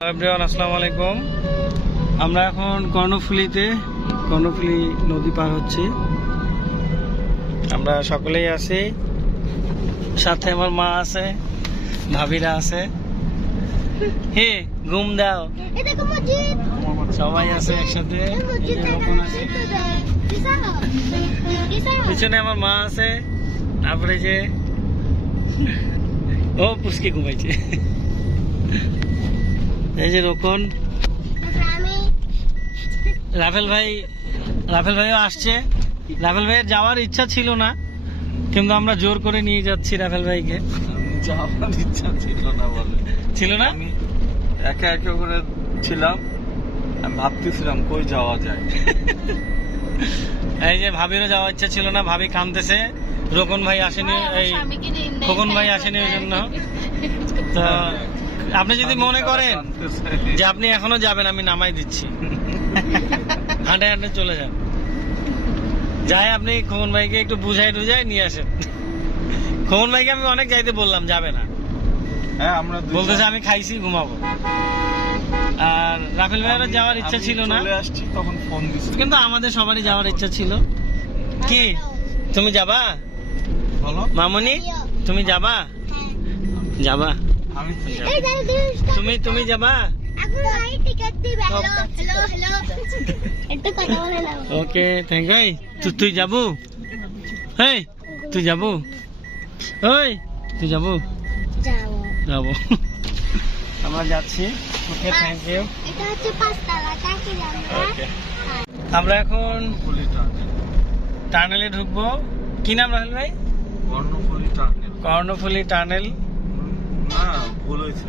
Everyone আসসালামু আলাইকুম। আমরা এখন কর্ণফুলী নদী পার হচ্ছি। আমরা সকলেই আছি, সাথে আমার মা আছে, ভাবিরা আছে। হে ঘুম দাও, সবাই আছে একসাথে। পিছনে আমার মা আছে, তারপরে যে ও পুচকে ঘুমাইছে। এই যে রোকন, রাফেল ভাইও আসছে। রাফেল ভাইয়ের যাওয়ার ইচ্ছা ছিল না, কিন্তু আমরা জোর করে নিয়ে যাচ্ছি রাফেল ভাইকে। যাওয়ার ইচ্ছা ছিল না আমি একা একা করে ছিলাম, আমি ভাবতেছিলাম কই যাওয়া যায়। এই যে ভাবিরও যাওয়ার ইচ্ছা ছিল না, ভাবি কাঁদতেছে। রোকন ভাই আসেনি, এই খোকন ভাই আসেনি ওই জন্য। তো আপনি যদি মনে করেন যে আপনি এখনো যাবেন, আমি নামাই দিচ্ছি, হাঁটে হাঁটে চলে যান। যাই আপনি খোকন ভাইকে একটু বুঝাই টুঝাই নিয়ে আসেন। খোকন ভাইকে আমি অনেক যাইতে বললাম, যাবে না। হ্যাঁ, আমরা বলতেছে আমি খাইছি, ঘুমাবো। আর রাফেল ভাইয়ের যাওয়ার ইচ্ছা ছিল না, চলে আসছি তখন ফোন দিছি, কিন্তু আমাদের সবারই যাওয়ার ইচ্ছা ছিল। কি তুমি যাবা? বলো মামনি, তুমি যাবা? যাবা? আমি তুমি যাবা? Okay thank you. তুই যাবো? হেই তুই যাবো? ওই তুই যাবো? যাবো। আমরা যাচ্ছি। Okay thank you. আমরা এখন টানেলে ঢুকবো। কি নাম রাহুল ভাই? কর্ণফুলী টানেল। না, ভুল হয়েছে,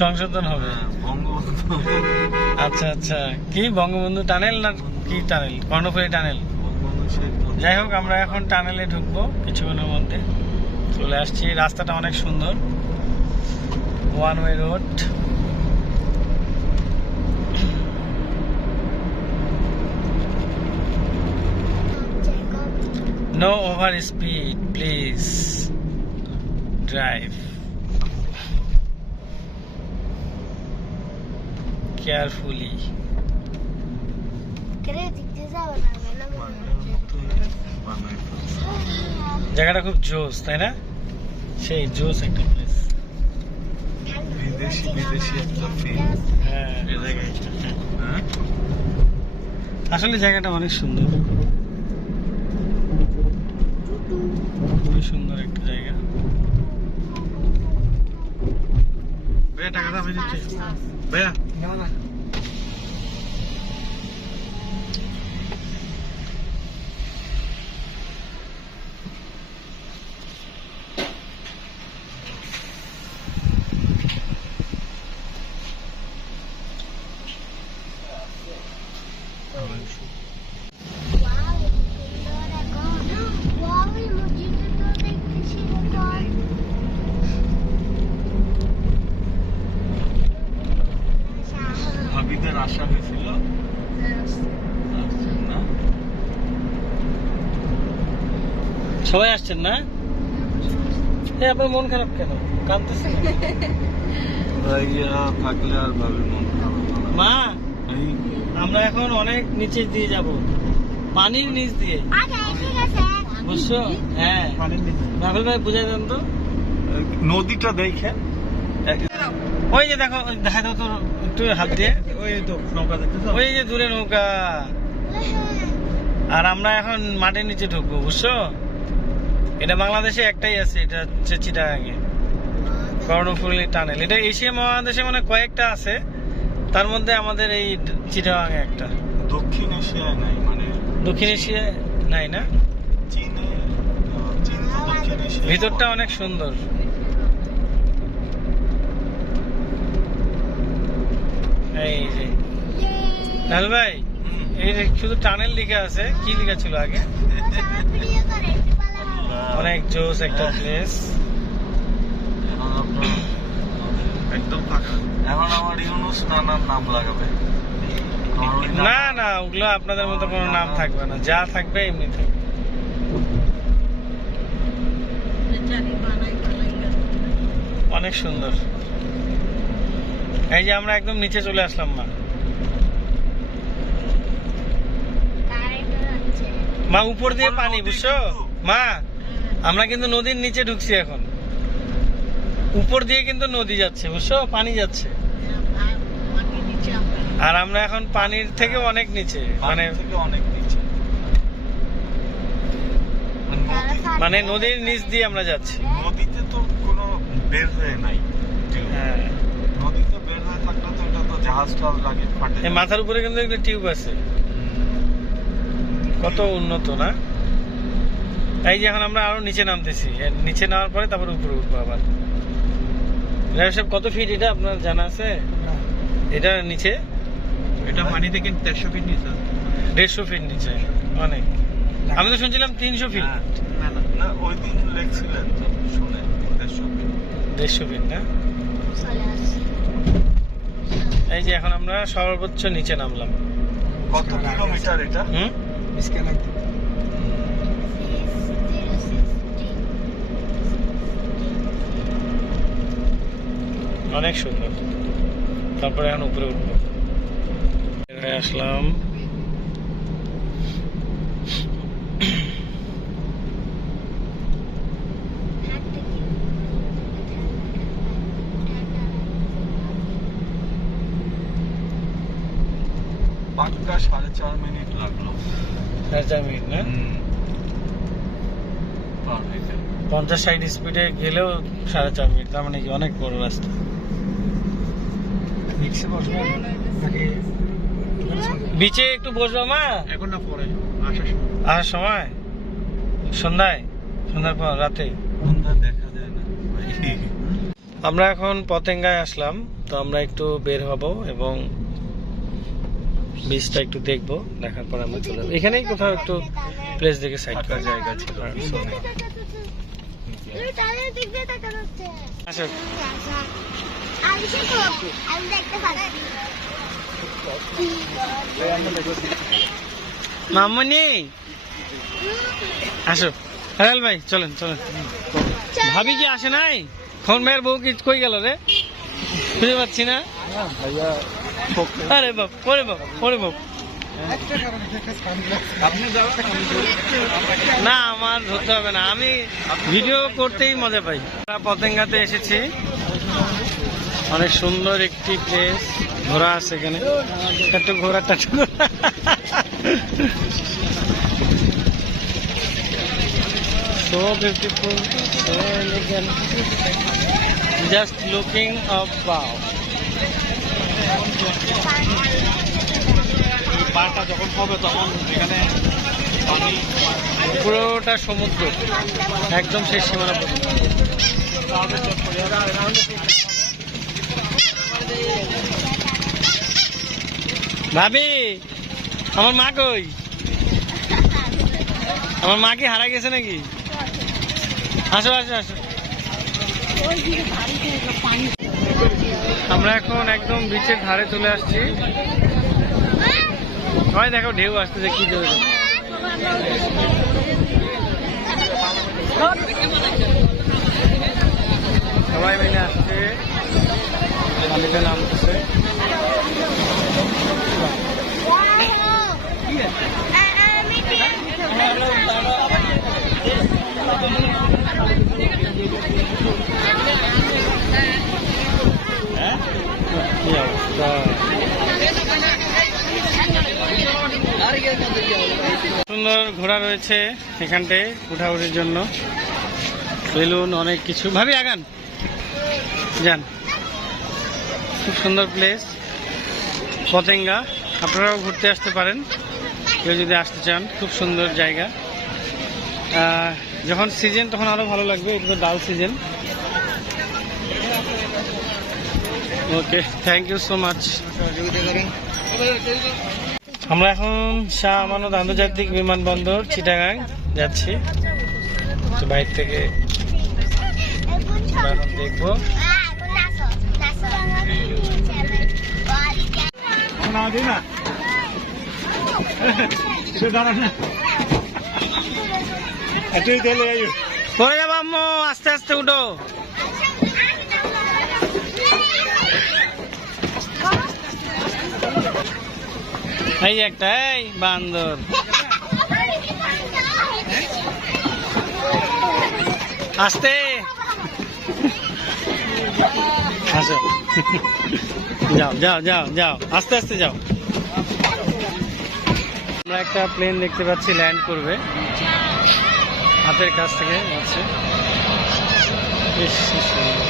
সংশোধন হবে। বঙ্গবন্ধু। আচ্ছা আচ্ছা, কি বঙ্গবন্ধু টানেল না কি টানেল? কর্ণফুলী টানেল। যাই হোক, আমরা এখন টানেলে ঢুকবো কিছুক্ষণের মধ্যে। চলে আসছি। রাস্তাটা অনেক সুন্দর, one way road. No over speed please, drive carefully. জায়গাটা খুব জোস, তাই না? সেই জোস একটা প্লেস। বিদেশি একটা ফিল। হ্যাঁ, আসলে জায়গাটা অনেক সুন্দর, খুবই সুন্দর একটা জায়গা। ভাইয়া টাকাটা আমি দিচ্ছি। ভাইয়া ভাবিদের আশা হয়েছিল, না সবাই আসছেন না? আপনার মন খারাপ কেন? কাঁদতেছেন? ভাইয়া থাকলে আর ভাবির মন খারাপ হবে না। মা, এই আমরা এখন অনেক নিচে দিয়ে যাব, পানির নিচ দিয়ে, বুঝছো? হ্যাঁ, রাহুল ভাই বুঝাই দেন তো। নদীটা দেখেন, ওই যে দেখো, দেখা দাও তো একটু হাত দিয়ে। ওই তো নৌকা দেখতেছো, ওই যে দূরে নৌকা। আর আমরা এখন মাটির নিচে ঢুকবো, বুঝছো? এটা বাংলাদেশে একটাই আছে, এটা হচ্ছে চিটাগাঙে, কর্ণফুলী টানেল। এটা এশিয়া মহাদেশে মানে কয়েকটা আছে, তার মধ্যে আমাদের এই চিটাগাঙে একটা। দক্ষিণ এশিয়ায় নাই, মানে দক্ষিণ এশিয়ায় নাই না? চীন তো দক্ষিণ এশিয়া। ভিতরটা অনেক সুন্দর। এই যে লাল ভাই, এই যে শুধু টানেল লেখা আছে, কি লেখা ছিল আগে? অনেক জোস একটা প্লেস। একদম ফাঁকা। এখন আমার ইউনুস নানার নাম লাগাবে। না না, ওগুলো আপনাদের মতো কোনো নাম থাকবে না, যা থাকবে এমনি থাকবে। অনেক সুন্দর। এই যে আমরা একদম নিচে চলে আসলাম মা। মা উপর দিয়ে পানি, বুঝছো মা? আমরা কিন্তু নদীর নিচে ঢুকছি এখন, উপর দিয়ে কিন্তু নদী যাচ্ছে, বুঝছো? পানি যাচ্ছে, আর আমরা এখন পানির থেকে অনেক নিচে, মানে অনেক নিচে, মানে নদীর নিচ দিয়ে আমরা যাচ্ছি। নদীতে তো কোনো বের হয়ে নাই। হ্যাঁ, নদীতে বের হয়ে থাকলে তো এটা তো জাহাজ টাজ লাগে ফাটে। এই মাথার উপরে কিন্তু একটা টিউব আছে, কত উন্নত না? এই যে এখন আমরা আরো নিচে নামতেছি, এর নিচে নামার পরে তারপর উপরে উঠবো আবার। ড্রাইভার সাহেব, কত ফিট এটা আপনার জানা আছে? এটা নিচে, এটা পানি থেকে 150 ফিট নিচে। 150 ফিট নিচে, অনেক। আমি তো শুনছিলাম 300 ফিট। না, ওই দিন লেখছিলেন তো শুনে 150 ফিট। 150 ফিট না? এই যে এখন আমরা সর্বোচ্চ নিচে নামলাম। কত কিলোমিটার এটা? অনেক সুন্দর। তারপরে এখন উপরে উঠবো। বের হয়ে আসলাম। পাক্কা 4.5 মিনিট লাগলো। 4.5 মিনিট না? পার হয়ে গেল। 50-60 স্পিডে গেলেও 4.5 মিনিট, তার মানে কি অনেক বড় রাস্তা। বিচে একটু বসবো মা? এখন না, পরে আসার সময়, সন্ধ্যায়, সন্ধ্যার পর রাতে। সন্ধ্যা দেখা যায় না। আমরা এখন পতেঙ্গায় আসলাম, তো আমরা একটু বের হব এবং বিচটা একটু দেখবো, দেখার পর আমরা চলে যাবো। এখানেই কোথাও একটু প্লেস দেখে সাইড করার জায়গা ছিল। আচ্ছা, মামনি আসো। হেলাল ভাই, চলেন চলেন। ভাবি কি আসে নাই? খন ভাইয়ের বউ কি কই গেল রে? খুঁজে পাচ্ছি না। আরে বাপ, ওরে বাপ, ওরে বাপ। না, আমার ধরতে হবে না, আমি ভিডিও করতেই মজা পাই। আমরা পতেঙ্গাতে এসেছি, অনেক সুন্দর একটি প্লেস। ঘোড়া আছে এখানে, একটু ঘোড়া tattoo. So beautiful, so elegant. Just looking up, wow. পাটা যখন হবে তখন এখানে পুরোটা সমুদ্র, একদম শেষ সীমানা পর্যন্ত। ভাবি, আমার মা কই? আমার মা কি হারা গেছে নাকি? আসো আসো আসো। আমরা এখন একদম বিচের ধারে চলে আসছি। সবাই দেখো ঢেউ আসতেছে কি জোরে। সবাই মিলে আসছে, পানিতে নামতেছে। কি অবস্থা! সুন্দর ঘোড়া রয়েছে এখানটায় উঠাউঠির জন্য, বেলুন, অনেক কিছু। ভাবি আগান, যান। খুব সুন্দর প্লেস পতেঙ্গা, আপনারাও ঘুরতে আসতে পারেন কেউ যদি আসতে চান। খুব সুন্দর জায়গা। যখন সিজন তখন আরো ভালো লাগবে, এটা dull season. Okay, thank you so much. আমরা এখন শাহ আমানত আন্তর্জাতিক বিমানবন্দর চিটাগাং যাচ্ছি। বাইরে থেকে এখন দেখবো। পরে যাবো আম্মু, আস্তে আস্তে উঠো। এই যে একটা, এই বান্দর। আস্তে আসো, যাও যাও যাও যাও, আস্তে আস্তে যাও। আমরা একটা প্লেন দেখতে পাচ্ছি ল্যান্ড করবে, হাতের কাছ থেকে যাচ্ছে। বেশ সুন্দর।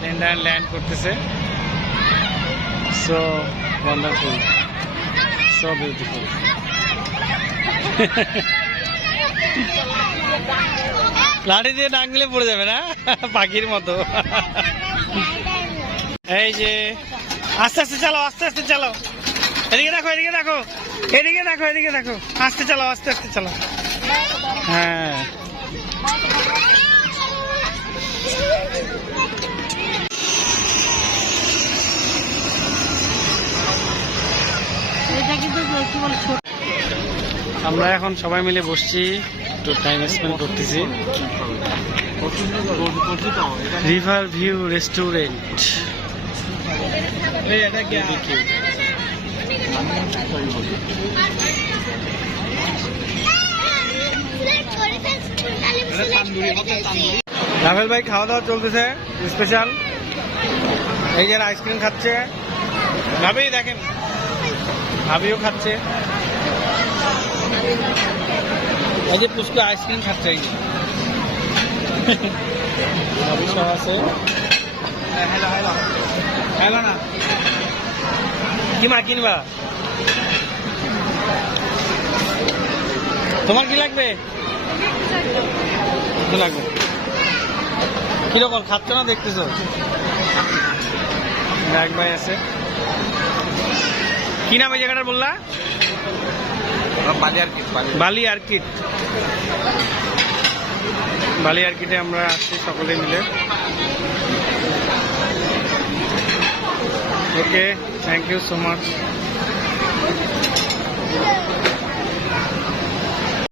প্লেনটা ল্যান্ড করতেছে। So wonderful, so beautiful. লাঠি দিয়ে ডাক দিলে পড়ে যাবে না, পাখির মতো। এই যে আস্তে আস্তে চালাও, আস্তে আস্তে চালাও। এদিকে দেখো, এদিকে দেখো, এদিকে দেখো, এদিকে দেখো। আস্তে চালাও, আস্তে আস্তে চালাও। হ্যাঁ, আমরা এখন সবাই মিলে বসছি, একটু টাইম স্পেন্ড করতেছি। River view restaurant. রাফেল ভাই খাওয়া দাওয়া চলতেছে স্পেশাল। এই যে আইসক্রিম খাচ্ছে ভাবি, দেখেন ভাবিও খাচ্ছে। এই যে পুষ্কু আইসক্রিম খাচ্ছে, এই যে ভাবি সব আছে। হ্যালো না কিনবা? তোমার কি লাগবে? লাগবে কিরকম খাচ্ছ না দেখতেছো? এক ভাই আছে। কি নাম এই জায়গাটা বললা? বালি আর্কিট। বালি আর্কিটে আমরা আসছি সকলে মিলে। ওকে, থ্যাংক ইউ সো মাচ।